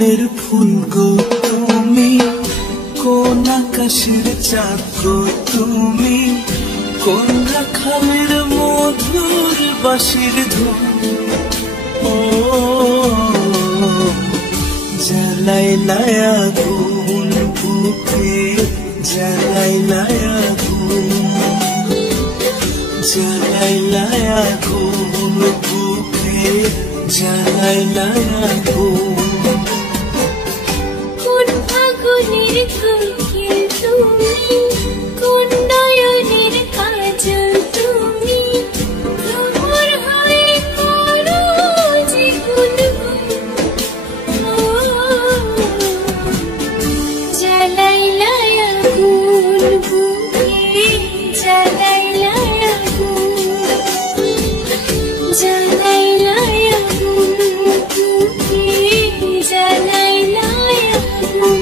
মনের ফুল গো তুমি, কোন আকাশের চাঁদ গো তুমি, কোন রাখালের মধুর বাঁশির ধুন। ও জ্বালাইলাই আগুন বুকে, জ্বালাইলাই আগুন, জ্বালাইলাই আগুন বুকে, জ্বালাইলাই আগুন। কোন ফাগুনের কোকিল তুমি, কোন নয়নের কাজল তুমি, ভ্রমর হয়ে করো যে গুনগুন। জ্বালাইলাই আগুন বুকে, জ্বালাইলাই আগুন, জ্বালাইলাই আগুন বুকে, জ্বালাইলাই আগুন।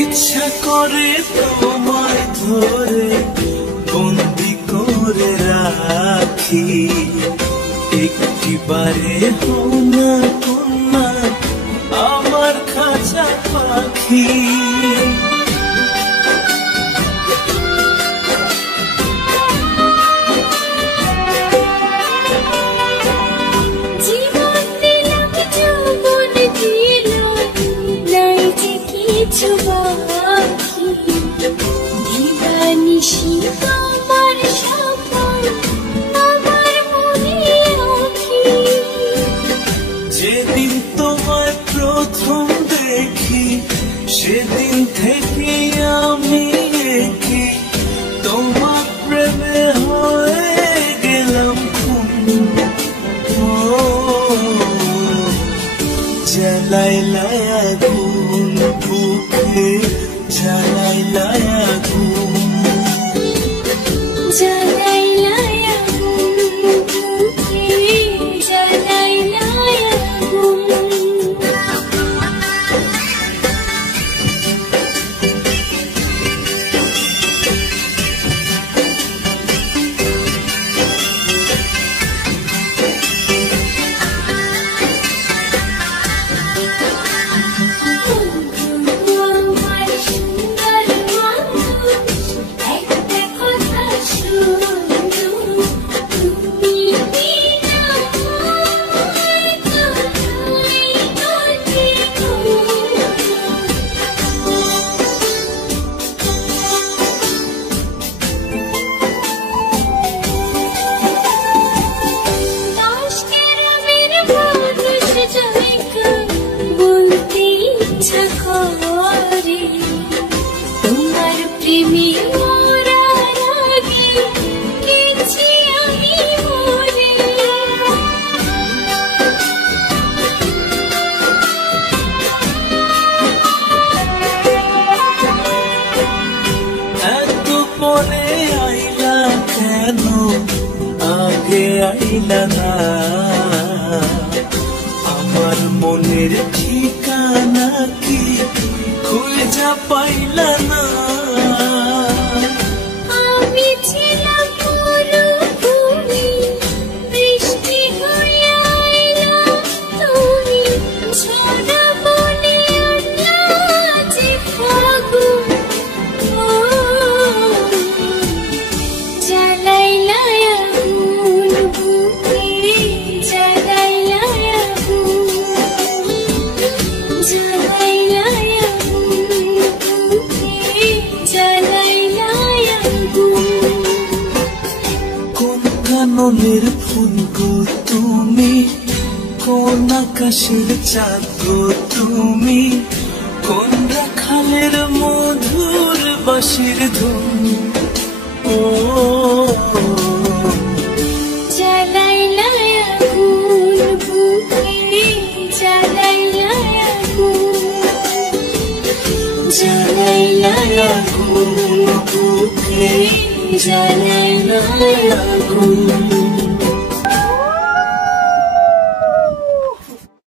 ইচ্ছা করে তোমায় ধরে বন্দি করে রাখি, একটিবারে হও না কন্যা আমার খাঁচা পাখি। জীবন দিলাম যৌবন দিল, নাই যে কিছু বাকি। দিবানিশি তোমার স্বপন আমার মনে আঁকি। যেদিন তোমায় প্রথম দেখি সেদিন থেকে আমি একি, তোমার প্রেমে হয়ে গেলাম খুন। ও জ্বালাইলাই আগুন বুকে, জ্বালাইলাই আগুন, জ্বালাইলাই আগুন বুকে, জ্বালাইলাই আগুন। আমার সুন্দর বন্ধু, একটা কথা শুনো, তুমি বিনা আমায় কাঁদাই কাঁদি গো। দশ গ্রামের মানুষ জয়কা বলতে ইচ্ছা করে, তোমার প্রেমে মরার আগে গেছি আমি মরে। এত পরে আইলা কেন, আগে আইলা না, আমার মনের ঠিকানা কি খুঁজা পাইলা না। আমি ছিলাম মরুভূমি, বৃষ্টি হয়ে আইলা তুমি, ঝরা বনে আনলা যে ফাগুন। ও জ্বালাইলাই আগুন বুকে, জ্বালাইলাই আগুন, জ্বালাইলাই আগুন বুকে, জ্বালাইলাই আগুন। কোন কাননের ফুল গো তুমি, কোন আকাশের চাঁদ গো তুমি, কোন রাখালের মধুর বাঁশির ধুন। ও জ্বালাইলাই আগুন জ্বালাইলাই আগুন বুকে জ্বালাইলাই আগুন